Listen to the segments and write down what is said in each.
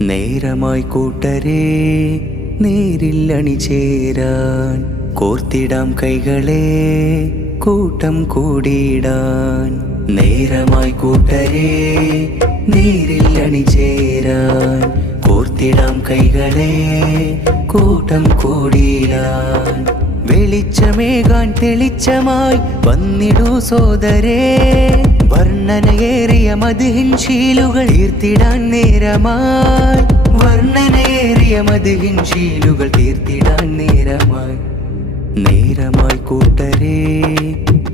നേരമായി കൂട്ടരേ നേരിൽ അണിചേരാൻ കോർത്തിടാം കൈകളെ കൂട്ടം കൂടിയിടാൻ. നേരമായി കൂട്ടരേ നേരിൽ അണിചേരാൻ കോർത്തിടാം കൈകളെ കൂട്ടം കൂടിയിടാൻ. വെളിച്ചമേകാൻ തെളിച്ചമായി വന്നിടൂ സോദരേ, വർണ്ണനയേറിയ മദ്ഹിൻ ശീലുകൾ തീർത്തിടാൻ നേരമായി. വർണ്ണനയേറിയ മദ്ഹിൻ ശീലുകൾ തീർത്തിടാൻ നേരമായി. നേരമായി കൂട്ടരേ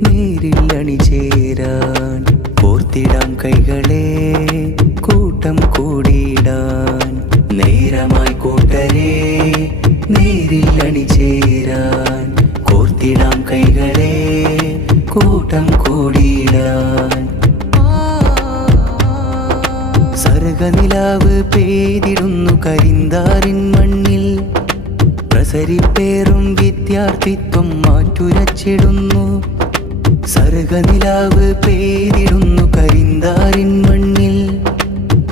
നേരിൽ അണിചേരാൻ കോർത്തിടാം കൈകളെ കൂട്ടം കൂടിയിടാൻ. നേരമായി കൂട്ടരേ നേരിൽ അണിചേരാൻ കോർത്തിടാം കൈകളെ കൂട്ടം കൂടിയിടാൻ. സർഗനിലാവ് പെയ്തിടുന്നു കരിന്താറിൻ മണ്ണിൽ, പ്രസരിപ്പേറും വിദ്യാർത്ഥിത്വം മാറ്റുരച്ചിടുന്നു. സർഗനിലാവ് പെയ്തിടുന്നു കരിന്താറിൻ മണ്ണിൽ,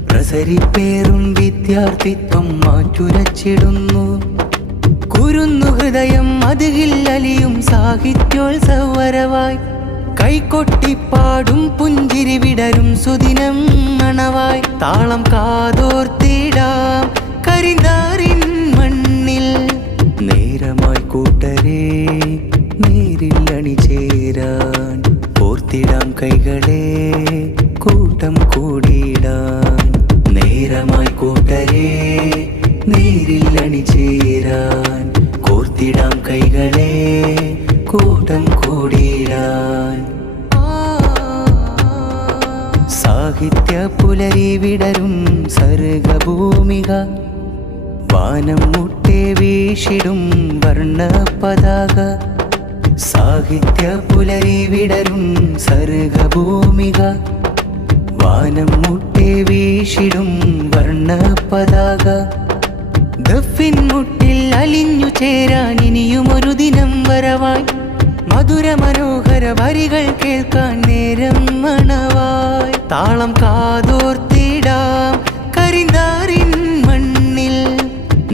പ്രസരിപ്പേറും വിദ്യാർത്ഥിത്വം മാറ്റുരച്ചിടുന്നു. കുരുന്നു ഹൃദയം മദ്ഹിൽ അലിയും സാഹിത്യോത്സവരവായി, കൈകൊട്ടിപ്പാടും പുഞ്ചിരി വിടരും സുദിനം മണവായി. താളം കാതോർത്തിടാം കരിന്താറിൻ മണ്ണിൽ. നേരമായി കൂട്ടരേ നേരിൽ അണിചേരാൻ കോർത്തിടാം കൈകളെ കൂട്ടം കൂടിയിടാൻ. നേരമായി കൂട്ടരേ നേരിൽ അണിചേരാൻ കോർത്തിടാം കൈകളെ കൂട്ടം കൂടിയിടാൻ. സാഹിത്യ പുലരി വിടരും സർഗഭൂമിക, വാനം മുട്ടേ വീശിടും വർണ്ണ പതാക. സാഹിത്യ പുലരി വിടരും സർഗഭൂമിക, വാനം മുട്ടേ വീശിടും വർണ്ണ പതാക. ദഫിൻ മുട്ടിൽ അലിഞ്ഞു ചേരാൻ ഇനിയുമൊരു ദിനം വരവായി, മധുര മനോഹര വരികൾ കേൾക്കാൻ നേരം മണവായി. താളം കാതോർത്തിടാം കരിന്താറിൻ മണ്ണിൽ.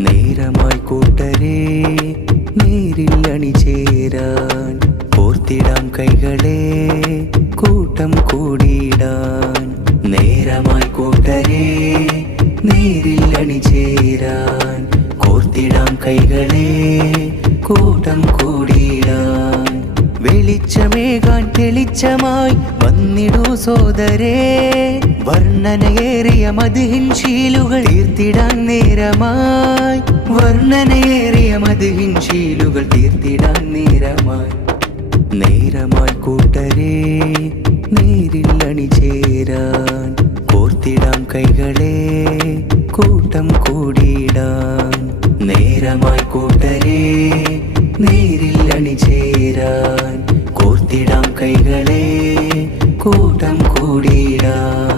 നേരമായി കൂട്ടരേ നേരിൽ അണിചേരാൻ കോർത്തിടാം കൈകളെ കൂട്ടം കൂടിയിടാൻ. നേരമായി കൂട്ടരേ നേരിൽ അണിചേരാൻ കോർത്തിടാം കൈകളെ കൂട്ടം കൂടിയിടാൻ. വെളിച്ചമേകാൻ തെളിച്ചമായി വന്നിടൂ സോദരേ, വർണ്ണനയേറിയ മദ്ഹിൻ ശീലുകൾ തീർത്തിടാൻ നേരമായി. വർണ്ണനയേറിയ മദ്ഹിൻ ശീലുകൾ തീർത്തിടാൻ നേരമായി. നേരമായി കൂട്ടരേ നേരിൽ അണിചേരാൻ കോർത്തിടാം കൈകളെ കൂട്ടം കൂടിയിടാൻ. നേരമായി കൂട്ടരേ നേരിൽ അണിചേരാൻ കോർത്തിടാം കൈകളെ കൂട്ടം കൂടിയിടാൻ.